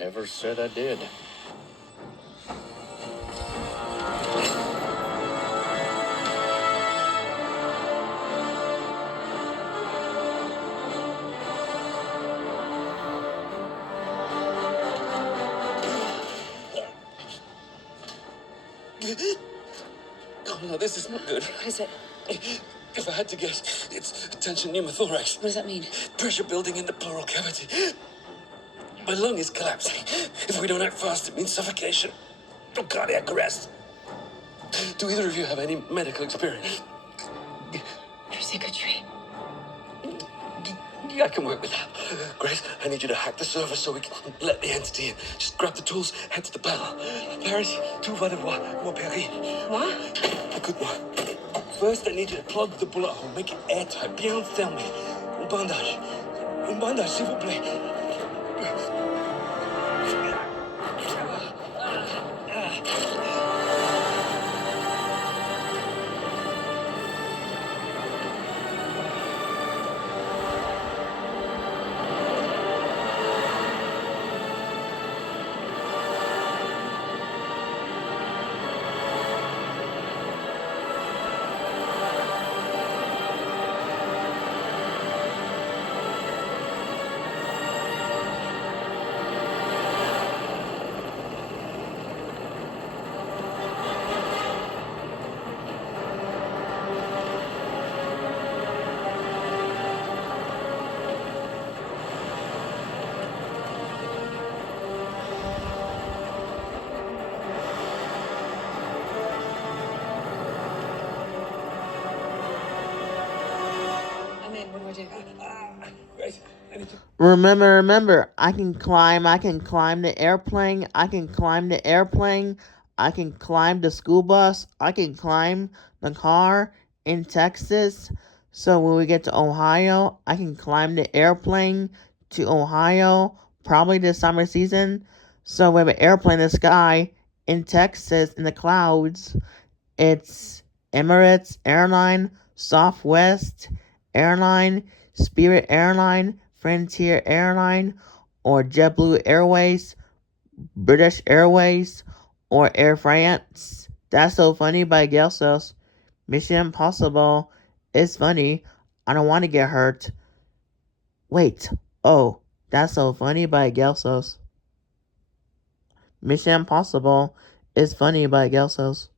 Ever said I did. Oh, no, this is not good. What is it? If I had to guess, it's tension pneumothorax. What does that mean? Pressure building in the pleural cavity. My lung is collapsing. If we don't act fast, it means suffocation or cardiac arrest. Do either of you have any medical experience? Psychiatry. Yeah, I can work with that. Grace, I need you to hack the server so we can let the entity in. Just grab the tools, head to the panel. Paris, tu vas devoir m'opérer. What? Écoute-moi. First, I need you to plug the bullet hole, make it airtight, bien fermé. Un bandage. Un bandage, s'il vous plaît. I'm in. What do I do? Grace, I need to... Remember, I can climb the airplane, I can climb the airplane, I can climb the school bus, I can climb the car in Texas. So when we get to Ohio, I can climb the airplane to Ohio, probably this summer season. So we have an airplane in the sky in Texas in the clouds. It's Emirates Airline, Southwest Airline, Spirit Airline, Frontier Airline, or JetBlue Airways, British Airways, or Air France. That's So Funny by Gail Sos. Mission Impossible is funny. I don't want to get hurt. Wait. Oh, That's So Funny by Gail Sos. Mission Impossible is funny by Gail Sos.